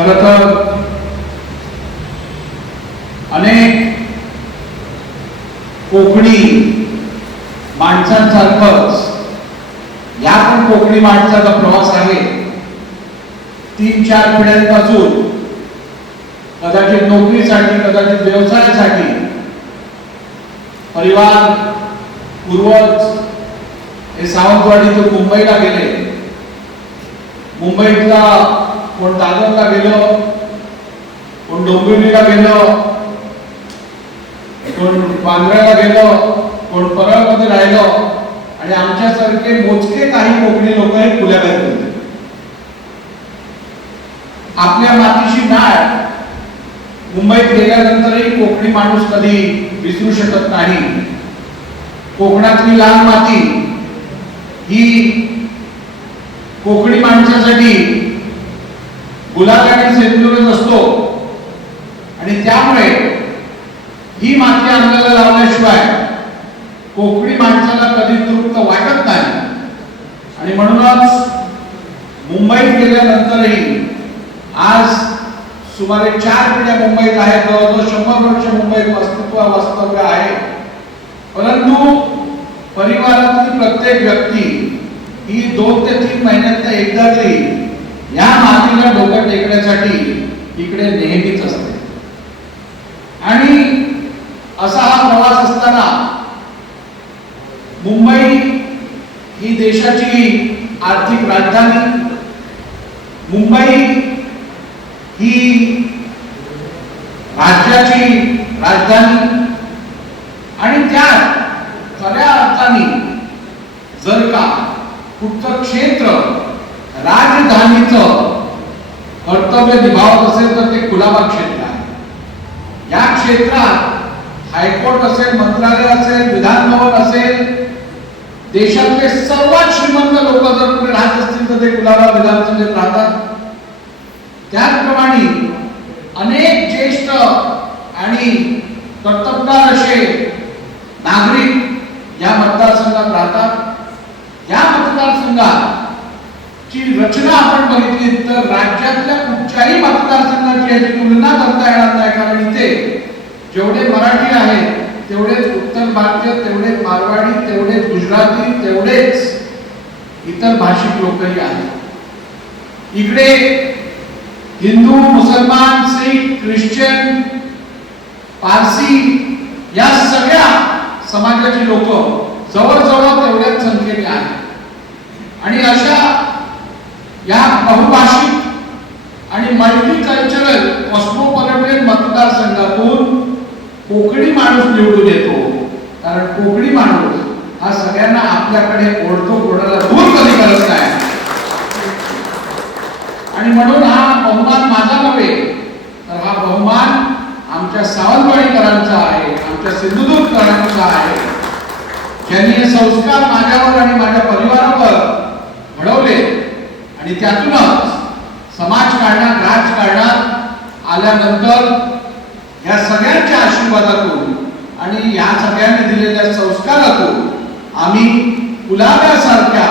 खर तर अनेक कोकणी माणसांसारखंच या पण कोकणी माणसाचा प्रवास आहे तीन चार पिढ्यांपासून कदाचित नोकरीसाठी कदाचित व्यवसायासाठी परिवार पूर्वज हे सावंतवाडी सावंतवाडीतून मुंबईला गेले. मुंबईतला कोण दादरला गेलो कोण डोंबिवलीला गेलो कोण बांद्र्याला गेलो कोण परळमध्ये राहिलो आणि आमच्यासारखे मोजके काही कोकणी लोक हे पुण्याला होते. आपल्या मातीशी नाळ मुंबईत गेल्यानंतरही कोकणी माणूस कधी विसरू शकत नाही. कोकणातली लाल माती ही कोकणी माणसासाठी गुलाब आणि सेंदूरच असतो. आणि त्यामुळे ही माती अंगाला लावल्याशिवाय कोकणी माणसाला कधी तृप्त वाटत नाही. आणि म्हणूनच मुंबईत गेल्यानंतरही आज सुमारे चार पिढ्या मुंबईत आहेत. जवळजवळ शंभर वर्ष मुंबईत अस्तित्व वास्तव्य आहे. परंतु परिवारातील प्रत्येक व्यक्ती ही दोन ते तीन महिन्यात एकदा तरी या मातीला डोकं टेकण्यासाठी इकडे नेहमीच असते. आणि असा हा प्रवास असताना मुंबई ही देशाची आर्थिक राजधानी मुंबई ही राज्याची राजधानी आणि त्यात खऱ्या अर्थाने जर का कुठचं क्षेत्र राजधानीचं कर्तव्य निभावत असेल तर ते कुलाबा क्षेत्र आहे. या क्षेत्रात हायकोर्ट असेल मंत्रालय असेल विधानभवन असेल देशातले सर्वात श्रीमंत लोक जर कुठे राहत असतील तर ते कुलाबा विधानसभेत राहतात. त्याचप्रमाणे अनेक ज्येष्ठ आणि कर्तबगार असे नागरिक या मतदारसंघात राहतात. या मतदारसंघात ची रचना आपण बघितली तर राज्यातल्या कुठच्याही मतदारसंघाची याची तुलना करता येणार नाही. कारण इथे जेवढे मराठी आहेत तेवढेच उत्तर भारतीय तेवढे मारवाडी तेवढेच गुजराती तेवढेच इतर भाषिक लोकही आहेत. इकडे हिंदू मुसलमान शीख ख्रिश्चन पारसी या सगळ्या समाजाची लोक जवळजवळ तेवढ्याच संख्येने आहेत. आणि अशा या बहुभाषिक आणि मल्टीकल्चरल कॉस्मोपॉलिटन मतदारसंघातून कोकणी माणूस निवडून येतो. कारण कोकणी माणूस हा सगळ्यांना आपल्याकडे ओढतो कोणाला दूर कधी करत नाही. आणि म्हणून हा बहुमान माझा नव्हे तर हा बहुमान आमच्या सावंतवाडीकरांचा आहे आमच्या सिंधुदुर्गकरांचा आहे. ज्यांनी हे संस्कार माझ्यावर आणि माझ्या परिवारावर घडवले आणि त्यातूनच समाजकारणात राजकारणात आल्यानंतर या सगळ्यांच्या आशीर्वादातून आणि या सगळ्यांनी दिलेल्या संस्कारातून आम्ही कुलाव्यासारख्या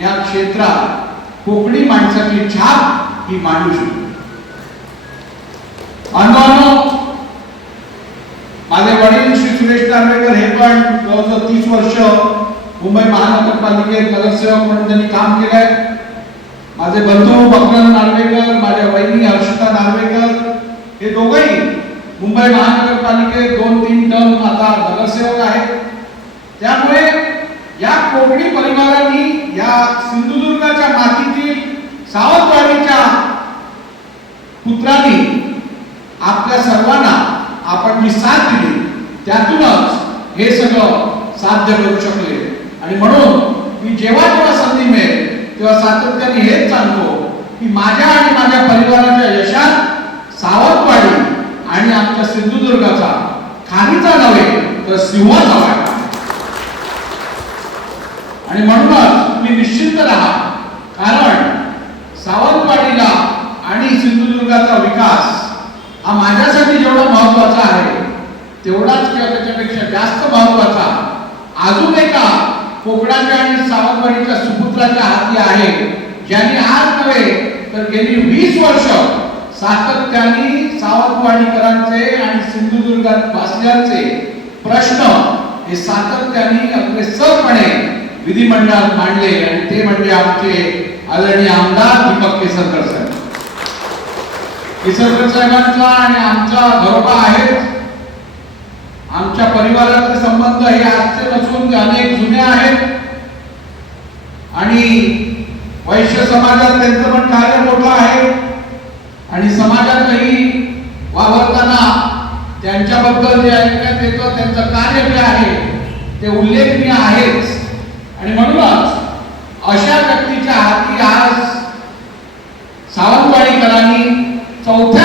या क्षेत्रात कोकणी माणसाची छाप ही मांडू शकतो. बांधवांनो माझे वडील श्री सुरेश तांबेकर हे पण जवळजवळ तीस वर्ष मुंबई महानगरपालिकेत नगरसेवक म्हणून त्यांनी काम केलंय. माझे बंधू बकरन नार्वेकर माझ्या वहिनी हर्षिता नार्वेकर हे दोघंही मुंबई महानगरपालिकेत दोन तीन टर्म आता नगरसेवक आहेत. त्यामुळे या कोकणी परिवारांनी या सिंधुदुर्गाच्या मातीतील सावंतवाडीच्या पुत्रांनी आपल्या सर्वांना आपण जी साथ दिली त्यातूनच हे सगळं साध्य करू शकले. आणि म्हणून मी जेव्हा जेव्हा तेव्हा सातत्याने हेच सांगतो की माझ्या आणि माझ्या परिवाराच्या यशात सावंतवाडी आणि आमच्या सिंधुदुर्गाचा खालीचा नव्हे तर सिंहाचा वाटा आणि म्हणूनच तुम्ही निश्चिंत राहा कारण सावंतवाडीला आणि सिंधुदुर्गाचा विकास हा माझ्यासाठी जेवढा महत्त्वाचा आहे तेवढाच किंवा त्याच्यापेक्षा जास्त महत्त्वाचा अजून एका कोकणाच्या आणि सावंतवाडीच्या सुपुत्राच्या हाती आहे. ज्यांनी आज नव्हे तर गेली वीस वर्ष सातत्याने सावंतवाडीकरांचे आणि सिंधुदुर्गात वासल्याचे प्रश्न हे सातत्याने अग्रेसरपणे विधिमंडळात मांडले आणि ते म्हणजे आमचे आदरणीय आमदार दीपक केसरकर साहेब. केसरकर साहेबांचा आणि आमचा घरोबा आहेच. आमच्या परिवाराचे संबंध हे आजचे नसून अनेक जुने आहेत. आणि वैश्य समाजात त्यांचं पण कार्य मोठं आहे. आणि समाजातही वावरताना त्यांच्याबद्दल जे ऐकण्यात येतं त्यांचं कार्य जे आहे ते उल्लेखनीय आहेच. आणि म्हणूनच अशा व्यक्तीच्या हाती आज सावंतवाडीकरांनी चौथ्या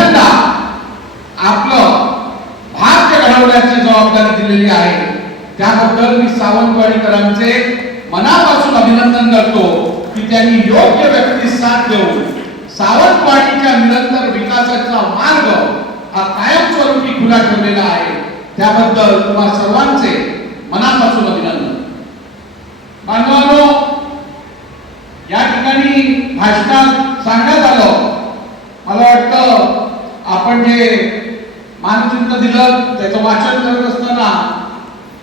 जबाबदारी दिलेली आहे. त्याबद्दल मी सावंतवाडीकरांचे मनापासून अभिनंदन करतो की त्यांनी योग्य व्यक्ती साथ देऊन सावंतवाडीच्या निरंतर विकासाचा मार्ग हा कायमस्वरूपी खुला ठेवलेला आहे. त्याबद्दल तुम्हा सर्वांचे मनापासून अभिनंदन. बांधवांनो या ठिकाणी भाषणात सांगण्यात आलं. मला वाटतं आपण जे मानचिन्ह दिलं त्याचं वाचन करत असताना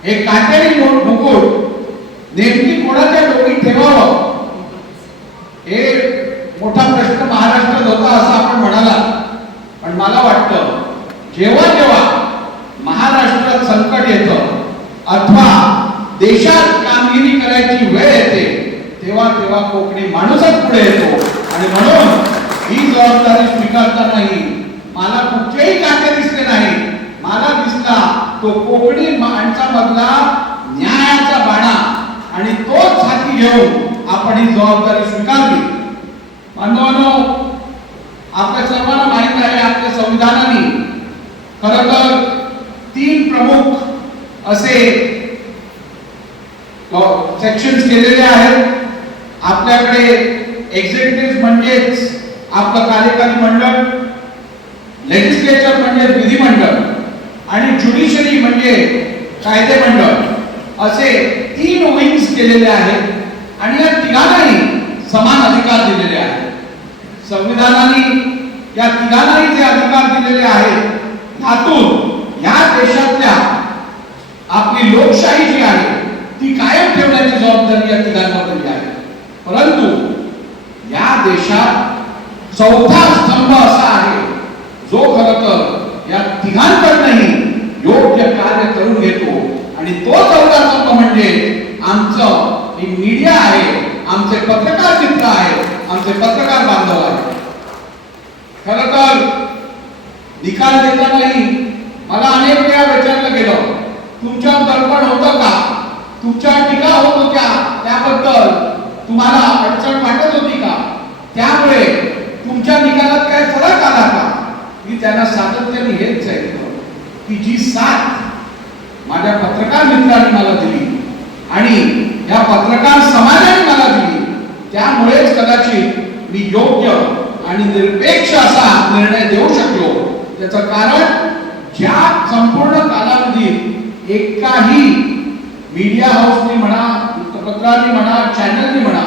हे काटेरी मुकुट नेमकी कोणाच्या डोकी ठेवावं? हे मोठा प्रश्न महाराष्ट्रात होता असं आपण म्हणाला. पण मला वाटतं जेव्हा जेव्हा महाराष्ट्रात संकट येतं अथवा देशात कामगिरी करायची वेळ येते तेव्हा तेव्हा कोकणी माणूसच पुढे येतो. आणि म्हणून ही जबाबदारी स्वीकारतानाही मला कुठल्याही काटेरी दिसले नाही मला दिसला तो कोकणी माणसामधला न्यायाचा बाणा. आणि तोच हाती घेऊन आपण ही जबाबदारी स्वीकारली. बांधवांनो आपल्या सर्वांना माहीत आहे आपल्या संविधानाने खर तर तीन प्रमुख असे सेक्शन्स केलेले आहेत. आपल्याकडे एक्झिक्युटिव्ह म्हणजेच आपलं कार्यकारी मंडळ लेजिस्लेचर म्हणजे विधिमंडळ. आणि ज्युडिशरी म्हणजे कायदे मंडळ असे तीन विंग्स केलेले आहेत आणि या तिघांनाही समान अधिकार दिलेले आहेत. संविधानाने या तिघांनाही जे अधिकार दिलेले आहेत त्यातून या देशातल्या आपली लोकशाही जी आहे ती कायम ठेवण्याची जबाबदारी या तिघांवर आहे परंतु या देशात चौथा स्तंभ असा आहे जो खर तर या तिघांकडनंही कार्य करून घेतो. आणि तो चौथा स्तंभ म्हणजे आमचं ही मीडिया आहे आमचे पत्रकार मित्र आहे आमचे पत्रकार बांधव आहे. खर तर निकाल देतानाही मला अनेक वेळा विचारलं गेलं तुमच्या दर्पण होतं का? तुमच्या टीका होत होत्या त्याबद्दल तुम्हाला अडचण वाटत होती का? त्यामुळे तुमच्या निकालात काय फरक आला का? मी त्यांना सातत्याने हेच सांगितलं की जी साथ माझ्या पत्रकार मित्रांनी मला दिली. आणि या पत्रकार समाजाने मला दिली. त्यामुळेच कदाचित मी योग्य आणि निरपेक्ष असा निर्णय देऊ शकलो. त्याचं कारण ज्या संपूर्ण कालावधीत एकाही मीडिया हाऊसनी म्हणा वृत्तपत्रांनी म्हणा चॅनलनी म्हणा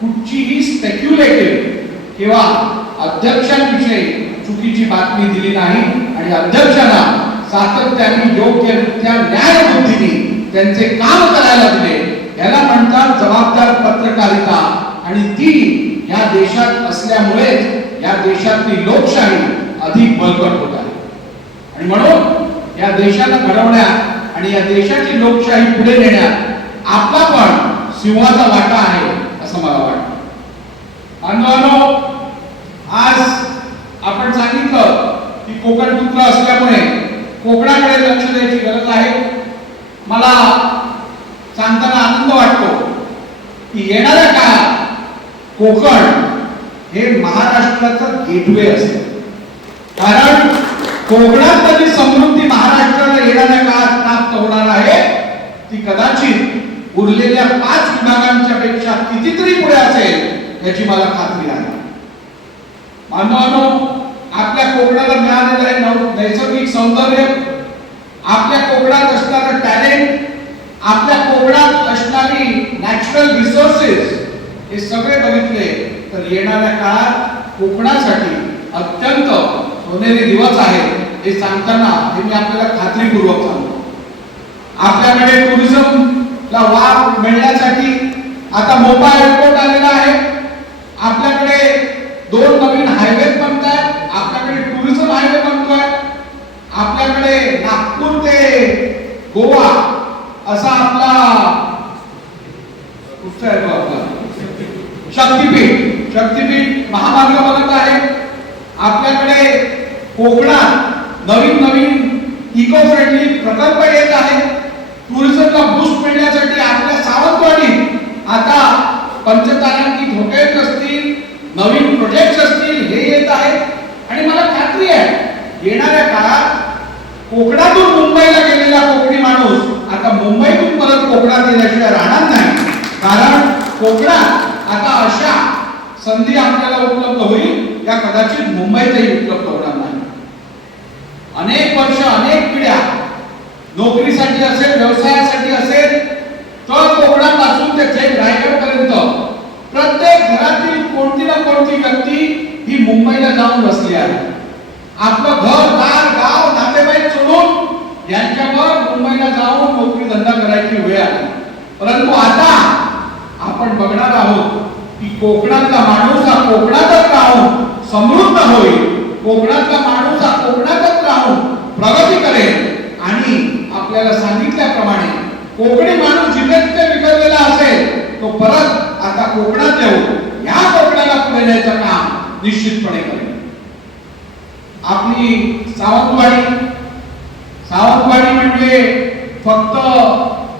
कुठचीही स्पेक्युलेटिव्ह किंवा अध्यक्षांविषयी चुकीची बातमी दिली नाही आणि अध्यक्षांना सातत्याने योग्यरित्या न्यायबुद्धीने त्यांचे काम करायला दिले. याला म्हणतात जबाबदार पत्रकारिता. आणि ती या देशात असल्यामुळे या देशातली लोकशाही अधिक बळकट होत आहे. आणि म्हणून या देशाला घडवण्यात आणि या देशाची लोकशाही पुढे नेण्यात आपला पण सिंहाचा वाटा आहे असं मला वाटतं. बांधवांनो आज आपण सांगितलं की कोकण पुत्र असल्यामुळे कोकणाकडे लक्ष द्यायची गरज आहे. मला सांगताना आनंद वाटतो की येणाऱ्या काळात कोकण हे महाराष्ट्राचं गेटवे असेल. कारण कोकणात जी समृद्धी महाराष्ट्राला येणाऱ्या काळात प्राप्त होणार आहे. ती कदाचित उरलेल्या पाच विभागांच्या पेक्षा कितीतरी पुढे असेल याची मला खात्री आहे. मानवानो आपल्या कोकणाला मिळालेलं आहे नैसर्गिक सौंदर्य. आपल्या कोकणात असणारं टॅलेंट आपल्या कोकणात असणारी नॅचरल रिसोर्सेस हे सगळे बघितले तर येणाऱ्या काळात कोकणासाठी अत्यंत सोनेरी दिवस आहे हे सांगताना हे मी आपल्याला खात्रीपूर्वक सांगतो. आपल्याकडे टुरिझमला वाव मिळण्यासाठी आता मोबाईल एअरपोर्ट आलेला आहे. आपल्याकडे दोन नवीन हायवे बनत आहेत आपल्याकडे टुरिझम हायवे बनतोय आपल्याकडे नागपूर ते गोवा असा आपला कुठचा आहे तो आपला? शक्तीपीठ. शक्तीपीठ महामार्ग बनत आहे. आपल्याकडे कोकणात नवीन नवीन इको फ्रेंडली प्रकल्प येत आहे. टुरिझमला बूस्ट मिळण्यासाठी आपल्या सावंतवाडी आता पंचतारांकी धोक्यात असतील नवीन प्रोजेक्ट असतील हे येत आहेत. आणि मला खात्री आहे येणाऱ्या काळात कोकणातून मुंबईला गेलेला कोकणी माणूस आता मुंबईतून परत कोकणात गेल्याशिवाय राहणार नाही. कारण कोकणात आता अशा संधी आपल्याला उपलब्ध होईल या कदाचित मुंबईतही उपलब्ध होणार नाही. अनेक वर्ष अनेक पिढ्या नोकरीसाठी असेल व्यवसायासाठी असेल तर कोकणापासून ते थेट रायगडपर्यंत प्रत्येक घरातील कोणती ना कोणती व्यक्ती ही मुंबईला जाऊन बसली आहे. आपलं घर दार यांच्यावर मुंबईला जाऊन नोकरी धंदा करायची वेळ आली. परंतु आता आपण बघणार आहोत की कोकणातला माणूस हा कोकणातच राहून समृद्ध होईल. कोकणातला माणूस हा कोकणातच राहून प्रगती करेल. आणि आपल्याला सांगितल्याप्रमाणे कोकणी माणूस जिथे विकलेला असेल तो परत आता कोकणात येऊन या कोकणाला पुढे न्यायचं काम निश्चितपणे करेल. आपली सावंतवाडी सावंतवाडी म्हणजे फक्त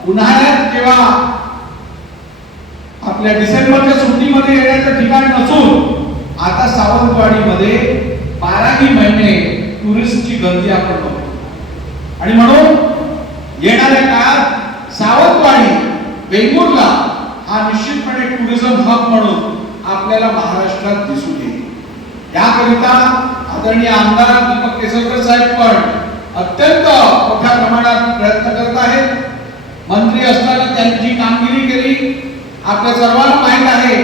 उन्हाळ्यात किंवा आपल्या डिसेंबरच्या सुट्टीमध्ये येण्याचं ठिकाण नसून आता सावंतवाडीमध्ये बाराही महिने टुरिस्टची गर्दी आपण बघतो. आणि म्हणून येणाऱ्या काळात सावंतवाडी वेंगुर्ला हा निश्चितपणे टुरिझम हब म्हणून आपल्याला महाराष्ट्रात दिसून येईल. याकरिता आदरणीय आमदार दीपक केसरकर साहेब पण अत्यंत मोठ्या प्रमाणात प्रयत्न करत आहेत. मंत्री असताना त्यांची कामगिरी केली. आपल्या सर्वांना माहीत आहे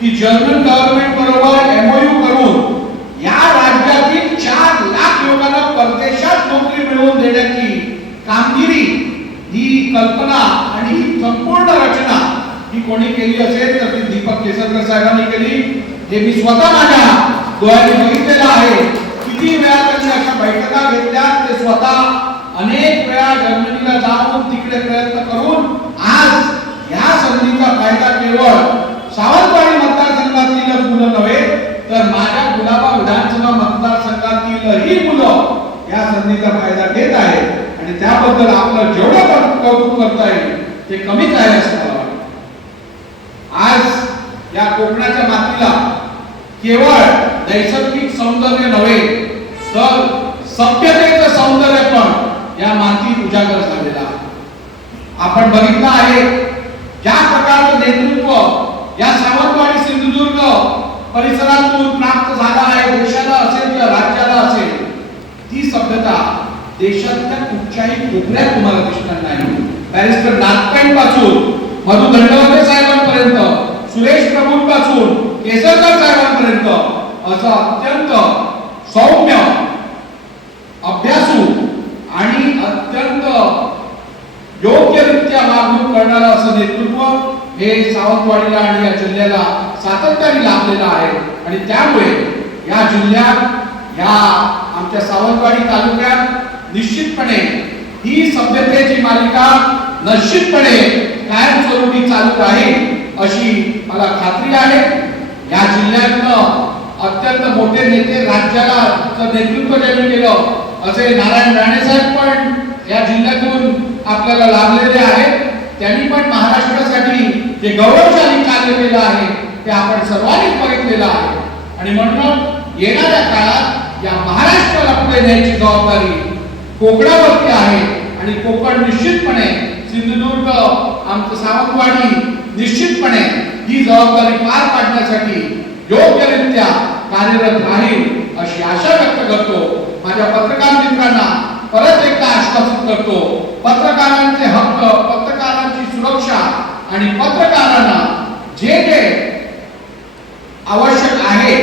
की जर्मन गव्हर्नमेंट बरोबर एमओयू करून या राज्यातील चार लाख लोकांना परदेशात नोकरी मिळवून देण्याची कामगिरी ही कल्पना आणि ही संपूर्ण रचना ही कोणी केली असेल तर ती दीपक केसरकर साहेबांनी केली. हे मी स्वतः माझ्या डोळ्याने बघितलेलं आहे किती वेळा त्यांनी अशा बैठका घेतल्या स्वतः अनेक वेळा जर्मनीला जाऊन तिकडे प्रयत्न करून आज ह्या संधीचा फायदा केवळ सावंतवाडी मतदारसंघातीलच मुलं नव्हे तर माझ्या गुलाबा विधानसभा मतदारसंघातीलही मुलं या संधीचा फायदा घेत आहेत आणि त्याबद्दल आपलं जेवढं पण कौतुक करता येईल ते कमीच आहे असं मला वाटतं आज या कोकणाच्या मातीला केवळ नैसर्गिक सौंदर्य नव्हे तर सभ्यतेचं सौंदर्य पण या मातीत उजागर झालेलं आहे आपण बघितलं आहे ज्या प्रकारचं नेतृत्व या सावंतवाडी सिंधुदुर्ग परिसरातून प्राप्त झाला आहे देशाला असेल किंवा राज्याला असेल ती सभ्यता देशातल्या कुठच्याही कोपऱ्यात तुम्हाला दिसणार नाही. बॅरिस्टर नागपाईन पासून मधु दंडवते साहेबांपर्यंत सुरेश प्रभूंपासून केसरकर साहेबांपर्यंत असं अत्यंत सौम्य अभ्यासू आणि अत्यंत योग्यरित्या वागणूक करणारं असं नेतृत्व हे सावंतवाडीला आपल्याला सातत्याने लाभलेला आहे. आणि त्यामुळे या जिल्ह्यात या आमच्या सावंतवाडी तालुक्यात निश्चितपणे ही सभ्यतेची मालिका निश्चितपणे कायमस्वरूपी चालू राहील अशी मला खात्री आहे. या जिल्ह्यातनं अत्यंत मोठे नेते राज्याला नेतृत्व ज्यांनी केलं असे नारायण राणे साहेब पण या जिल्ह्यातून आपल्याला लाभलेले आहेत. त्यांनी पण महाराष्ट्रासाठी जे गौरवशाली कार्य केलं आहे ते आपण सर्वांनी बघितलेलं आहे. आणि म्हणून येणाऱ्या काळात या महाराष्ट्राला पुढे न्यायची जबाबदारी कोकणावरती आहे. आणि कोकण निश्चितपणे सिंधुदुर्ग आमचं सावंतवाडी निश्चितपणे ही जबाबदारी पार पाडण्यासाठी योग्यरित्या कार्यरत राहील अशी आशा व्यक्त करतो. माझ्या पत्रकार मित्रांना परत एकदा आश्वासित करतो. पत्रकारांचे हक्क पत्रकारांची सुरक्षा आणि पत्रकारांना जे जे आवश्यक आहे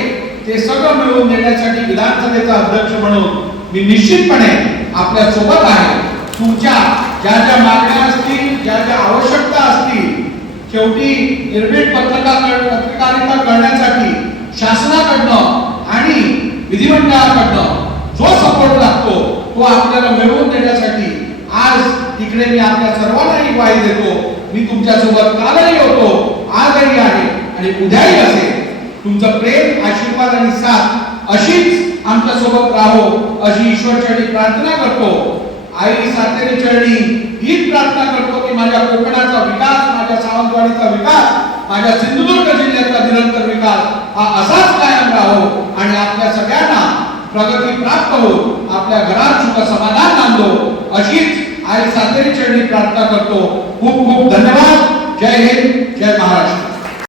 ते सगळं मिळवून देण्यासाठी विधानसभेचा अध्यक्ष म्हणून मी निश्चितपणे आपल्यासोबत आहे. तुमच्या ज्या ज्या मागण्या असतील ज्या ज्या आवश्यकता असतील शेवटी निर्भीड पत्रकार पत्रकारिता करण्यासाठी शासनाकडनं आणि विधिमंडळाकडनं जो सपोर्ट लागतो तो आपल्याला मिळवून देण्यासाठी आज तिकडे मी आपल्या सर्वांनाही ग्वाही देतो. मी तुमच्यासोबत कालही होतो आजही आहे आणि उद्याही असेल. तुमचं प्रेम आशीर्वाद आणि साथ अशीच आमच्यासोबत राहो अशी ईश्वर चरणी प्रार्थना करतो. आई सातेरी चरणी हीच प्रार्थना करतो की माझ्या कोकणाचा विकास माझ्या सावंतवाडीचा विकास माझ्या सिंधुदुर्ग जिल्ह्याचा निरंतर विकास हा असाच कायम राहो आणि आपल्या सगळ्यांना प्रगती प्राप्त हो आपल्या घरात सुद्धा समाधान नांदो अशीच आणि सातेरी चरणी प्रार्थना करतो. खूप खूप धन्यवाद. जय हिंद जय महाराष्ट्र.